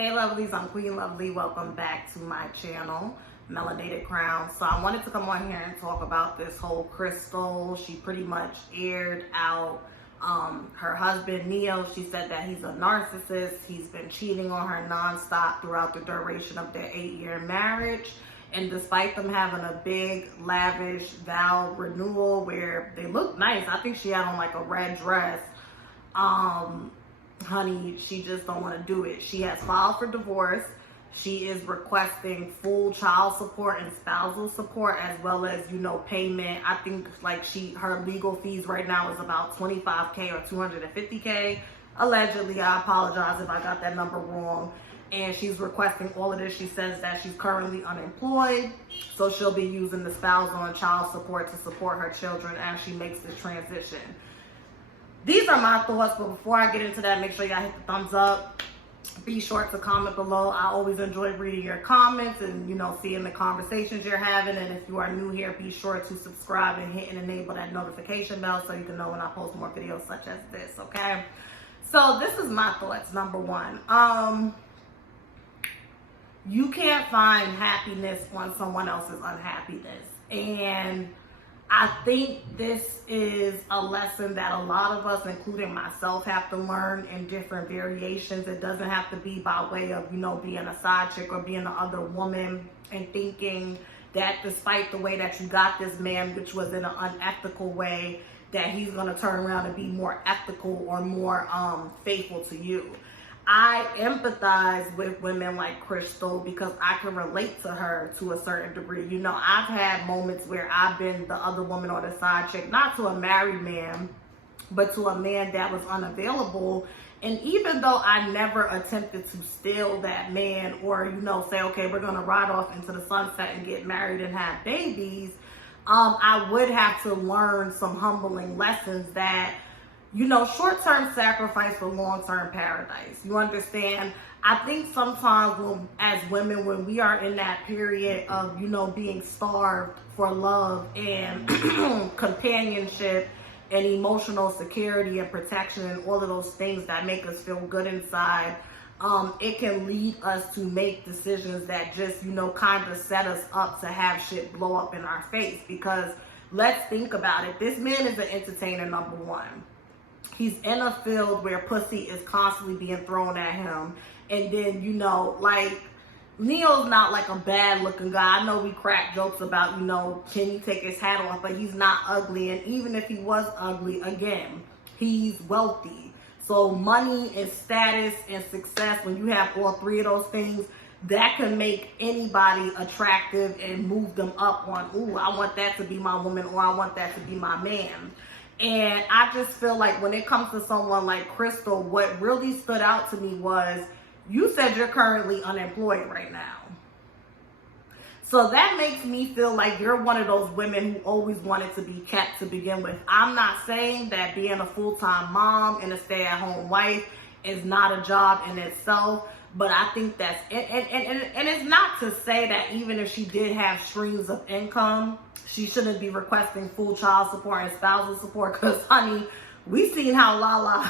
Hey lovelies, I'm Queen Lovely. Welcome back to my channel, Melanated Crown. So I wanted to come on here and talk about this whole Crystal. She pretty much aired out her husband, Neyo. She said that he's a narcissist. He's been cheating on her nonstop throughout the duration of their 8-year marriage. And despite them having a big, lavish vow renewal where they look nice, I think she had on like a red dress. Honey, she just don't want to do it. She has filed for divorce. She is requesting full child support and spousal support, as well as, payment. I think like her legal fees right now is about $25K or $250K. Allegedly, I apologize if I got that number wrong. And she's requesting all of this. She says that she's currently unemployed, so she'll be using the spousal and child support to support her children as she makes this transition. These are my thoughts, but before I get into that, make sure y'all hit the thumbs up. Be sure to comment below. I always enjoy reading your comments and, seeing the conversations you're having. And if you are new here, be sure to subscribe and hit and enable that notification bell so you can know when I post more videos such as this, okay? So this is my thoughts. Number one, you can't find happiness on someone else's unhappiness. And I think this is a lesson that a lot of us, including myself, have to learn in different variations. It doesn't have to be by way of, being a side chick or being the other woman and thinking that despite the way that you got this man, which was in an unethical way, that he's going to turn around and be more ethical or more faithful to you. I empathize with women like Crystal because I can relate to her to a certain degree. I've had moments where I've been the other woman or the side chick, not to a married man, but to a man that was unavailable. And even though I never attempted to steal that man or, say, okay, we're going to ride off into the sunset and get married and have babies, I would have to learn some humbling lessons that, short-term sacrifice for long-term paradise. You understand? I think sometimes as women, when we are in that period of, being starved for love and companionship and emotional security and protection and all of those things that make us feel good inside, it can lead us to make decisions that just, kind of set us up to have shit blow up in our face. Because let's think about it. This man is an entertainer, number one. He's in a field where pussy is constantly being thrown at him. And then, Neo's not like a bad looking guy. I know we crack jokes about, can he take his hat off, but he's not ugly. And even if he was ugly, again, he's wealthy. So money and status and success, when you have all three of those things, that can make anybody attractive and move them up on, ooh, I want that to be my woman, or I want that to be my man. And I just feel like when it comes to someone like Crystal, what really stood out to me was, you said you're currently unemployed right now. So that makes me feel like you're one of those women who always wanted to be kept to begin with. I'm not saying that being a full-time mom and a stay-at-home wife is not a job in itself, but I think that's, and it's not to say that even if she did have streams of income, she shouldn't be requesting full child support and spousal support. Because, honey, we seen how Lala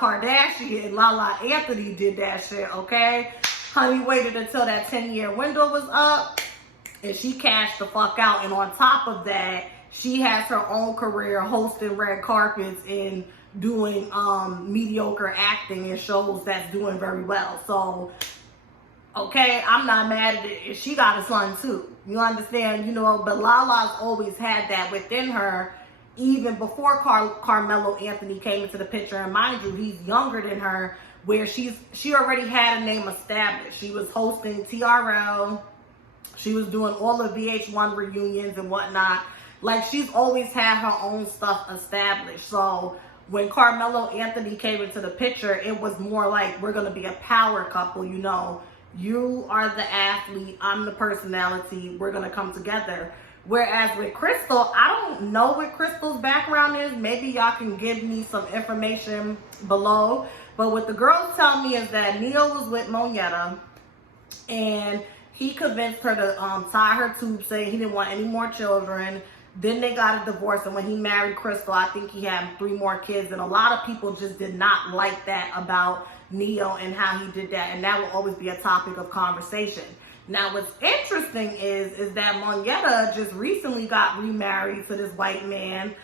Kardashian and Lala Anthony did that shit, okay? Honey waited until that 10-year window was up and she cashed the fuck out. And on top of that, she has her own career hosting red carpets and doing mediocre acting in shows that's doing very well. So, okay, I'm not mad at it. She got a son too. You understand? But Lala's always had that within her, even before Carmelo Anthony came into the picture. And mind you, he's younger than her, where she already had a name established. She was hosting TRL. She was doing all the VH1 reunions and whatnot. Like, she's always had her own stuff established. So when Carmelo Anthony came into the picture, it was more like, we're going to be a power couple, You are the athlete, I'm the personality, we're going to come together. Whereas with Crystal, I don't know what Crystal's background is. Maybe y'all can give me some information below. But what the girls tell me is that Neyo was with Moneta, and he convinced her to tie her tubes, saying he didn't want any more children. Then they got a divorce, and when he married Crystal, I think he had 3 more kids, and a lot of people just did not like that about Neyo and how he did that, and that will always be a topic of conversation. Now, what's interesting is that Monyetta just recently got remarried to this white man.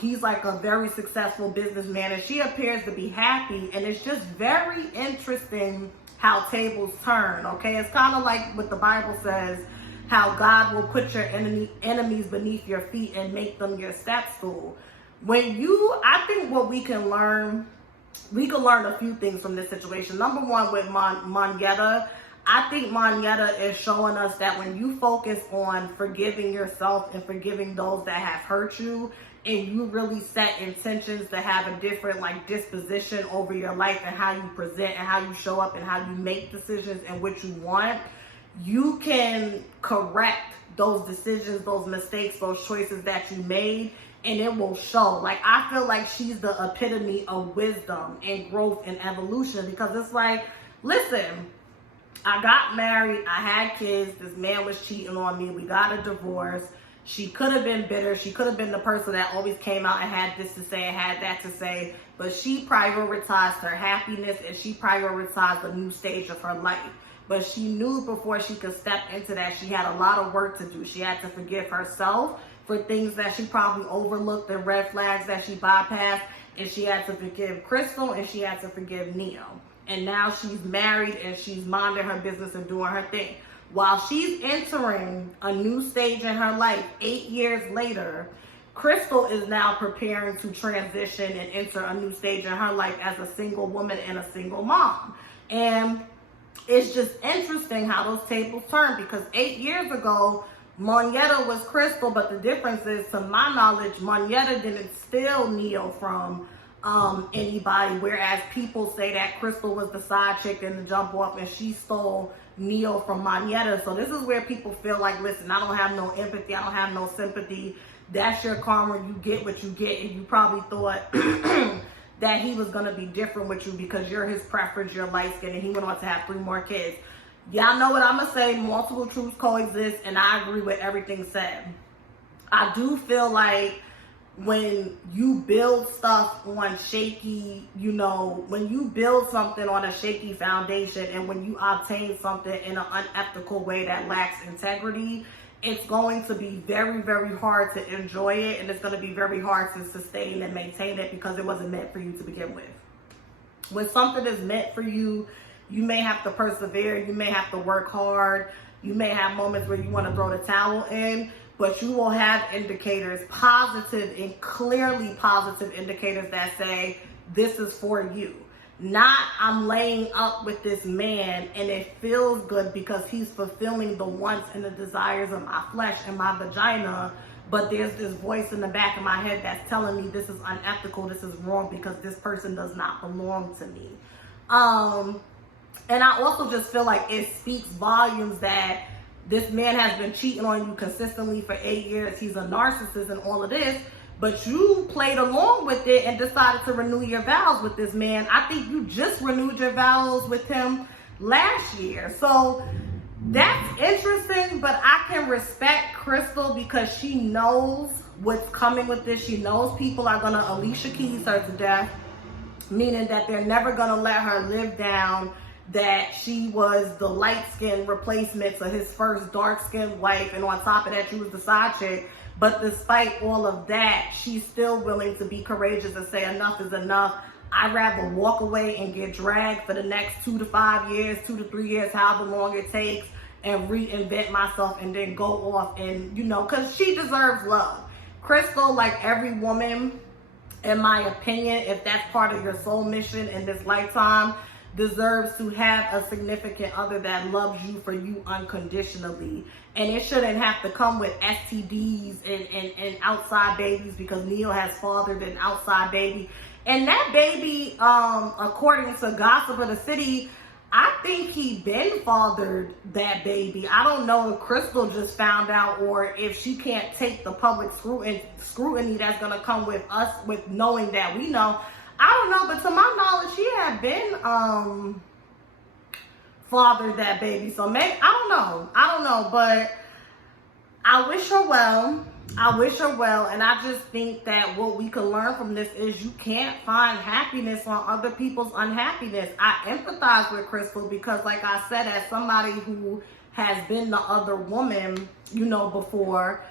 He's like a very successful businessman, and she appears to be happy, and it's just very interesting how tables turn, okay? It's kind of like what the Bible says, how God will put your enemies beneath your feet and make them your step stool. I think what we can learn a few things from this situation. Number one, with Monyetta, I think Monyetta is showing us that when you focus on forgiving yourself and forgiving those that have hurt you, and you really set intentions to have a different disposition over your life and how you present and how you show up and how you make decisions and what you want, you can correct those decisions, those mistakes, those choices that you made, and it will show. I feel like she's the epitome of wisdom and growth and evolution, because it's like, listen, I got married, I had kids, this man was cheating on me, we got a divorce. She could have been bitter. She could have been the person that always came out and had this to say and had that to say, but she prioritized her happiness and she prioritized a new stage of her life. But she knew before she could step into that, she had a lot of work to do. She had to forgive herself for things that she probably overlooked and red flags that she bypassed, and she had to forgive Crystal, and she had to forgive Neyo. And now she's married and she's minding her business and doing her thing. While she's entering a new stage in her life, 8 years later, Crystal is now preparing to transition and enter a new stage in her life as a single woman and a single mom. And it's just interesting how those tables turn, because 8 years ago, Monyetta was Crystal, but the difference is, to my knowledge, Monyetta didn't steal Neyo from anybody, whereas people say that Crystal was the side chick in the jump off and she stole Neyo from Monyetta. So this is where people feel like, listen, I don't have no empathy, I don't have no sympathy. That's your karma. You get what you get, and you probably thought that he was gonna be different with you because you're his preference, you're light skinned, and he went on to have 3 more kids. Y'all know what I'm gonna say. Multiple truths coexist, and I agree with everything said. I do feel like when you build stuff on shaky, when you build something on a shaky foundation, and when you obtain something in an unethical way that lacks integrity, it's going to be very, very hard to enjoy it, and it's going to be very hard to sustain and maintain it, because it wasn't meant for you to begin with. When something is meant for you, you may have to persevere, you may have to work hard, you may have moments where you want to throw the towel in, but you will have indicators, positive and clearly positive indicators, that say this is for you. Not, I'm laying up with this man and it feels good because he's fulfilling the wants and the desires of my flesh and my vagina, but there's this voice in the back of my head that's telling me this is unethical, this is wrong, because this person does not belong to me. And I also just feel like it speaks volumes that this man has been cheating on you consistently for 8 years. He's a narcissist and all of this, but you played along with it and decided to renew your vows with this man. I think you just renewed your vows with him last year. So that's interesting, but I can respect Crystal because she knows what's coming with this. She knows people are going to Alicia Keys her to death, meaning that they're never going to let her live down that she was the light-skinned replacement to his first dark-skinned wife, and on top of that, she was the side chick. But despite all of that, she's still willing to be courageous and say enough is enough. I'd rather walk away and get dragged for the next 2 to 5 years, 2 to 3 years, however long it takes, and reinvent myself and then go off and, because she deserves love. Crystal, like every woman, in my opinion, if that's part of your soul mission in this lifetime, deserves to have a significant other that loves you for you unconditionally. And it shouldn't have to come with STDs and outside babies, because Neyo has fathered an outside baby. And that baby, according to Gossip of the City, I think he been fathered that baby. I don't know if Crystal just found out, or if she can't take the public scrutiny that's gonna come with us, with knowing that we know. I don't know, but to my knowledge, she had been fathered that baby. So maybe, I don't know, but I wish her well. I wish her well, and I just think that what we can learn from this is you can't find happiness on other people's unhappiness. I empathize with Crystal because, like I said, as somebody who has been the other woman, before,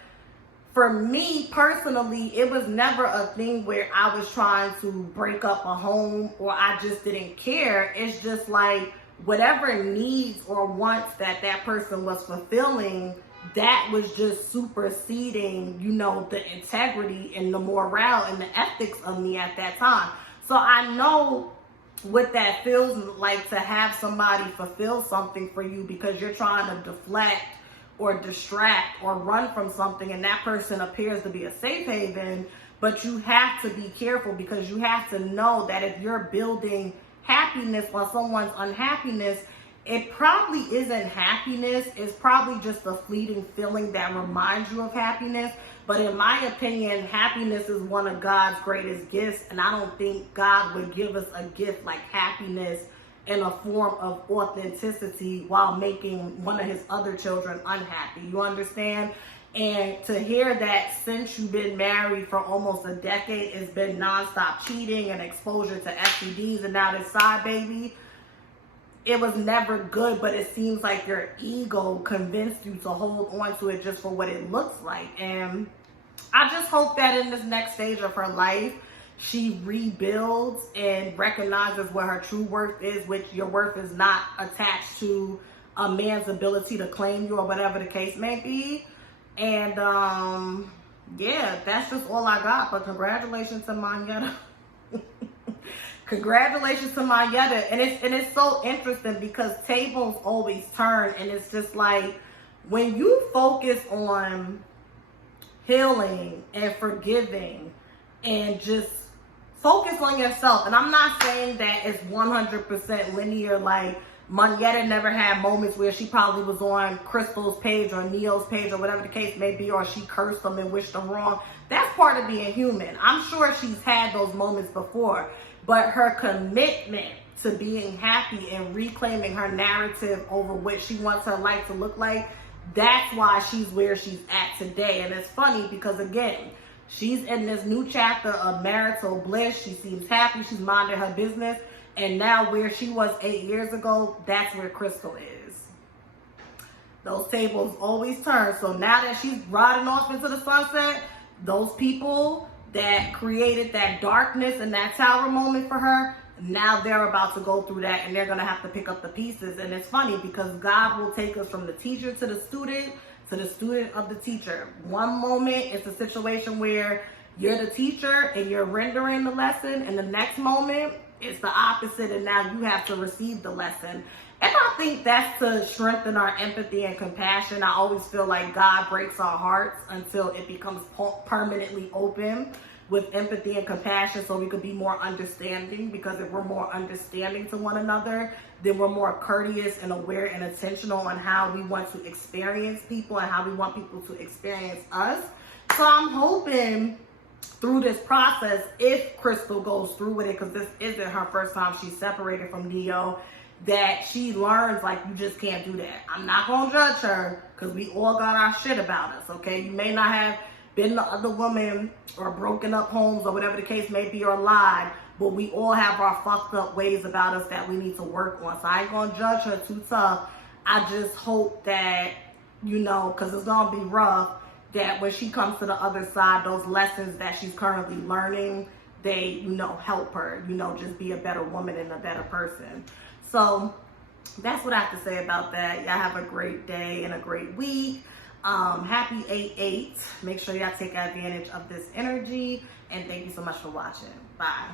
for me personally, it was never a thing where I was trying to break up a home or I just didn't care. It's just like whatever needs or wants that person was fulfilling, that was just superseding, the integrity and the morale and the ethics of me at that time. So I know what that feels like to have somebody fulfill something for you because you're trying to deflect or distract or run from something, and that person appears to be a safe haven. But you have to be careful because you have to know that if you're building happiness on someone's unhappiness, it probably isn't happiness. It's probably just a fleeting feeling that reminds you of happiness. But in my opinion, happiness is one of God's greatest gifts. And I don't think God would give us a gift like happiness in a form of authenticity while making one of his other children unhappy. You understand? And to hear that since you've been married for almost a decade, it's been nonstop cheating and exposure to STDs and now this side baby, it was never good, but it seems like your ego convinced you to hold on to it just for what it looks like. And I just hope that in this next stage of her life, she rebuilds and recognizes what her true worth is, which your worth is not attached to a man's ability to claim you or whatever the case may be. And yeah, that's just all I got. But congratulations to Manyetta. Congratulations to Manyetta. And it's so interesting because tables always turn, and it's just like when you focus on healing and forgiving and just focus on yourself. And I'm not saying that it's 100% linear, like Manyetta never had moments where she probably was on Crystal's page or Neyo's page or whatever the case may be, or she cursed them and wished them wrong. That's part of being human. I'm sure she's had those moments before, but her commitment to being happy and reclaiming her narrative over what she wants her life to look like, that's why she's where she's at today. And it's funny because, again, she's in this new chapter of marital bliss. She seems happy. She's minding her business. And now where she was 8 years ago, that's where Crystal is. Those tables always turn. So now that she's riding off into the sunset, those people that created that darkness and that tower moment for her, now they're about to go through that and they're going to have to pick up the pieces. And it's funny because God will take us from the teacher to the student of the teacher. One moment it's a situation where you're the teacher and you're rendering the lesson, and the next moment it's the opposite, and now you have to receive the lesson. And I think that's to strengthen our empathy and compassion. I always feel like God breaks our hearts until it becomes permanently open with empathy and compassion, so we could be more understanding. Because if we're more understanding to one another, then we're more courteous and aware and intentional on how we want to experience people and how we want people to experience us. So I'm hoping through this process, if Crystal goes through with it, because this isn't her first time she's separated from Neyo, that she learns, like, you just can't do that. I'm not going to judge her because we all got our shit about us, okay? You may not have been the other woman or broken up homes or whatever the case may be or lied, but we all have our fucked up ways about us that we need to work on. So I ain't going to judge her too tough. I just hope that, because it's going to be rough, that when she comes to the other side, those lessons that she's currently learning, they, help her, just be a better woman and a better person. So that's what I have to say about that. Y'all have a great day and a great week. Happy 8/8. Make sure y'all take advantage of this energy. And thank you so much for watching. Bye.